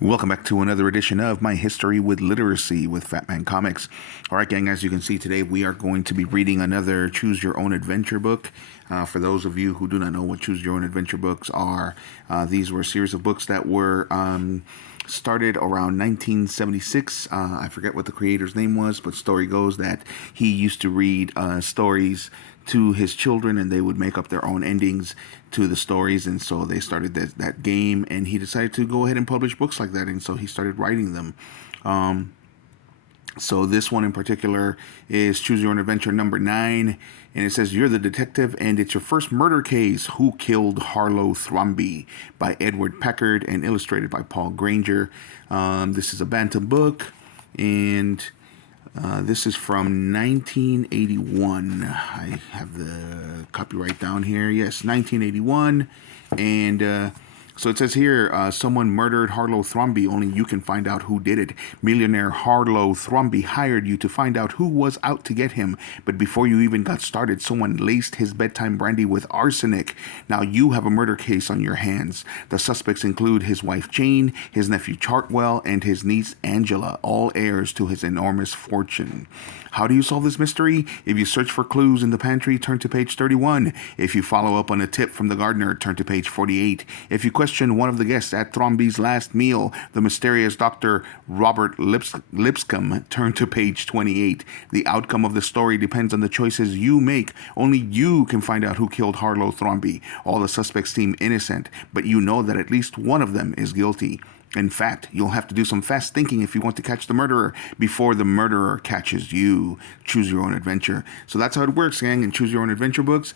Welcome back to another edition of My History with Literacy with Fat Man Comics. All right, gang, as you can see today, we are going to be reading another Choose Your Own Adventure book. For those of you who do not know what Choose Your Own Adventure books are, these were a series of books that were started around 1976. I forget what the creator's name was, but story goes that he used to read stories to his children and they would make up their own endings to the stories, and so they started that game, and he decided to go ahead and publish books like that, and so he started writing them. So this one in particular is Choose Your Own Adventure number 9, and it says, "You're the detective and it's your first murder case. Who killed Harlowe Thrombey?" by Edward Packard and illustrated by Paul Granger. This is a Bantam book, and this is from 1981. I have the copyright down here. Yes, 1981. And so it says here, someone murdered Harlowe Thrombey. Only you can find out who did it. Millionaire Harlowe Thrombey hired you to find out who was out to get him. But before you even got started, someone laced his bedtime brandy with arsenic. Now you have a murder case on your hands. The suspects include his wife Jane, his nephew Chartwell, and his niece Angela, all heirs to his enormous fortune. How do you solve this mystery? If you search for clues in the pantry, turn to page 31. If you follow up on a tip from the gardener, turn to page 48. If you question one of the guests at Thrombey's last meal, the mysterious Dr. Robert Lipscomb, turn to page 28. The outcome of the story depends on the choices you make. Only you can find out who killed Harlowe Thrombey. All the suspects seem innocent, but you know that at least one of them is guilty. In fact, you'll have to do some fast thinking if you want to catch the murderer before the murderer catches you. Choose Your Own Adventure. So that's how it works, gang, in Choose Your Own Adventure books.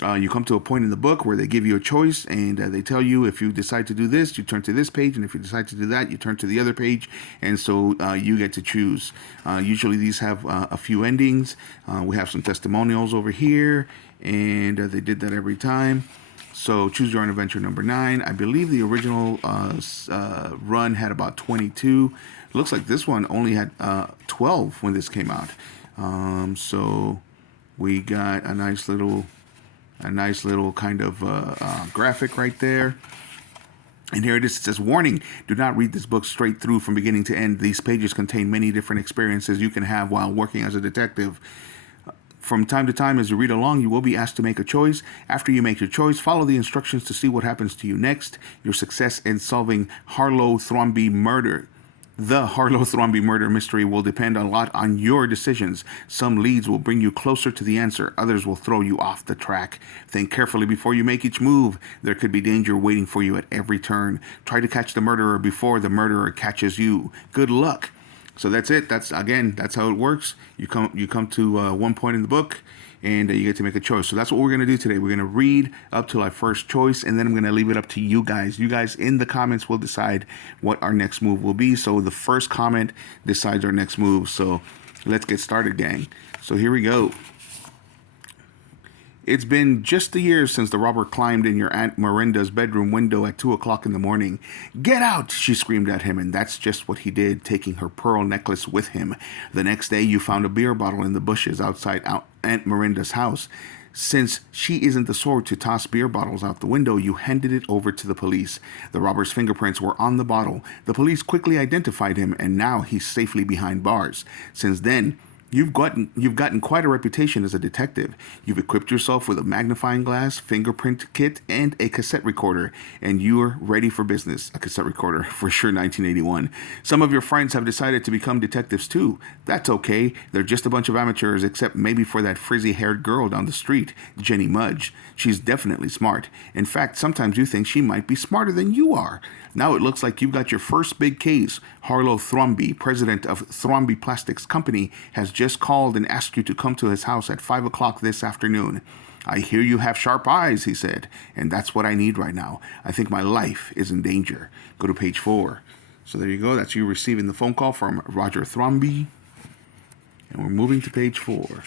You come to a point in the book where they give you a choice, and they tell you if you decide to do this, you turn to this page, and if you decide to do that, you turn to the other page, and so you get to choose. Usually these have a few endings. We have some testimonials over here, and they did that every time. So Choose Your Own Adventure number 9. I believe the original run had about 22. Looks like this one only had 12 when this came out. So we got a nice little kind of graphic right there. And here it is. It says, "Warning, do not read this book straight through from beginning to end. These pages contain many different experiences you can have while working as a detective. From time to time, as you read along, you will be asked to make a choice. After you make your choice, follow the instructions to see what happens to you next. Your success in solving Harlowe Thrombey murder. The Harlowe Thrombey murder mystery will depend a lot on your decisions. Some leads will bring you closer to the answer. Others will throw you off the track. Think carefully before you make each move. There could be danger waiting for you at every turn. Try to catch the murderer before the murderer catches you. Good luck." So that's it. That's how it works. You come to one point in the book, and you get to make a choice. So that's what we're going to do today. We're going to read up to our first choice, and then I'm going to leave it up to you guys. You guys in the comments will decide what our next move will be. So the first comment decides our next move. So let's get started, gang. So here we go. "It's been just a year since the robber climbed in your Aunt Miranda's bedroom window at 2 o'clock in the morning. 'Get out!' she screamed at him, and that's just what he did, taking her pearl necklace with him. The next day, you found a beer bottle in the bushes outside Aunt Miranda's house. Since she isn't the sort to toss beer bottles out the window, you handed it over to the police. The robber's fingerprints were on the bottle. The police quickly identified him, and now he's safely behind bars. Since then, You've gotten quite a reputation as a detective. You've equipped yourself with a magnifying glass, fingerprint kit, and a cassette recorder, and you're ready for business." A cassette recorder, for sure, 1981. "Some of your friends have decided to become detectives too. That's okay. They're just a bunch of amateurs, except maybe for that frizzy-haired girl down the street, Jenny Mudge. She's definitely smart. In fact, sometimes you think she might be smarter than you are. Now it looks like you've got your first big case. Harlowe Thrombey, president of Thrombey Plastics Company, has just called and asked you to come to his house at 5 o'clock this afternoon. I hear you have sharp eyes," he said, "and that's what I need right now. I think my life is in danger." Go to page 4. So there you go. That's you receiving the phone call from Roger Thrombey. And we're moving to page 4.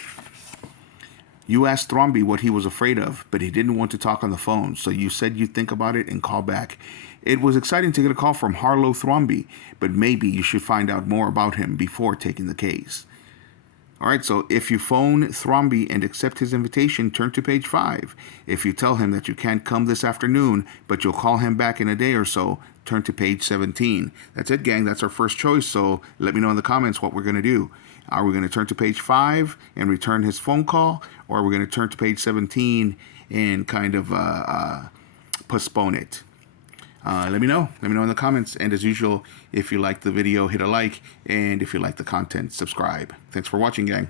"You asked Thrombey what he was afraid of, but he didn't want to talk on the phone, so you said you'd think about it and call back. It was exciting to get a call from Harlowe Thrombey, but maybe you should find out more about him before taking the case. All right, so if you phone Thrombey and accept his invitation, turn to page 5. If you tell him that you can't come this afternoon, but you'll call him back in a day or so, turn to page 17. That's it, gang. That's our first choice. So let me know in the comments what we're going to do. Are we going to turn to page 5 and return his phone call, or are we going to turn to page 17 and kind of postpone it? Let me know. Let me know in the comments. And as usual, if you like the video, hit a like. And if you like the content, subscribe. Thanks for watching, gang.